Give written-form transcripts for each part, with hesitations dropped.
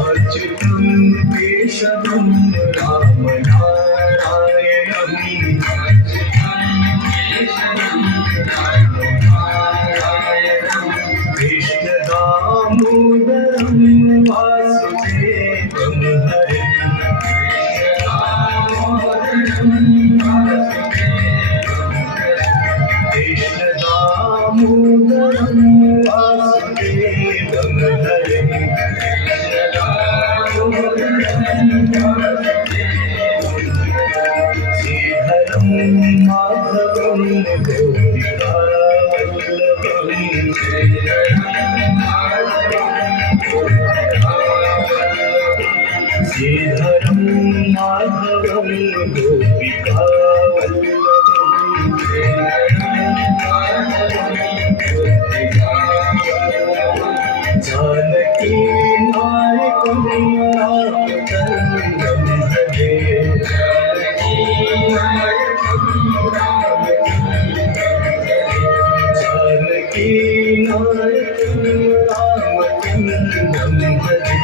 अच्युतं केशवं राम नारायणं कृष्णदामोदरं वासुदेवं कृष्णदामोदरं वासुदेवं हरिं श्रीधरं माधवं गोपिकावल्लभम् श्रीधरं माधवं गोपिकावल्लभम् जानकी नायकं रामचन्द्रं भजे जानकी नायकं रामचन्द्रं भजे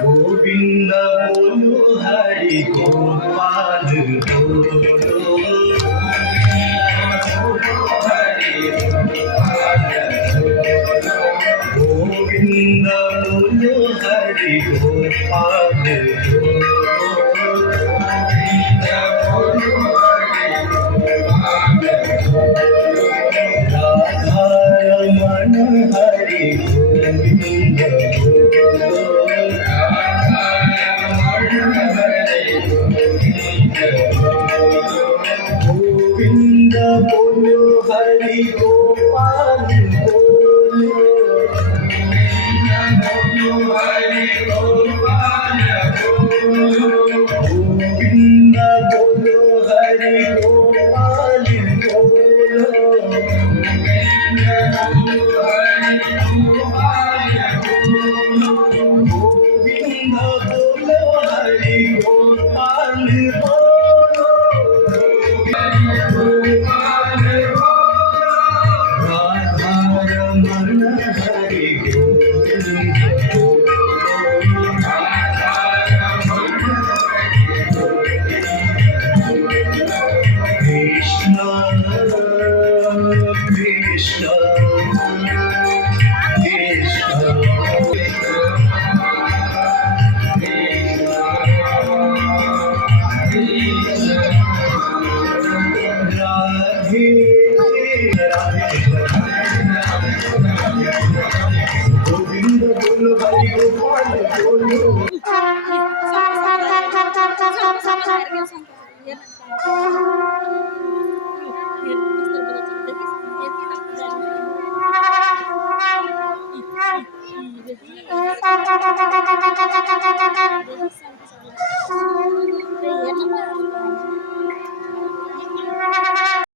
गोविंद बोलो हरि गोपाल बोलो गोविंद बोलो हरि गोपाल राधा रमण हरि गोविंद गोविंद बोलो हरि गोपाल बोलो गोविंद बोलो हरि गोपाल बोलो गोविंद बोलो हरि गोपाल बोलो राधा रमण हरि गोविंद कृष्ण कृष्ण राधे गोविंद बोलो हरि गोपाल बोलो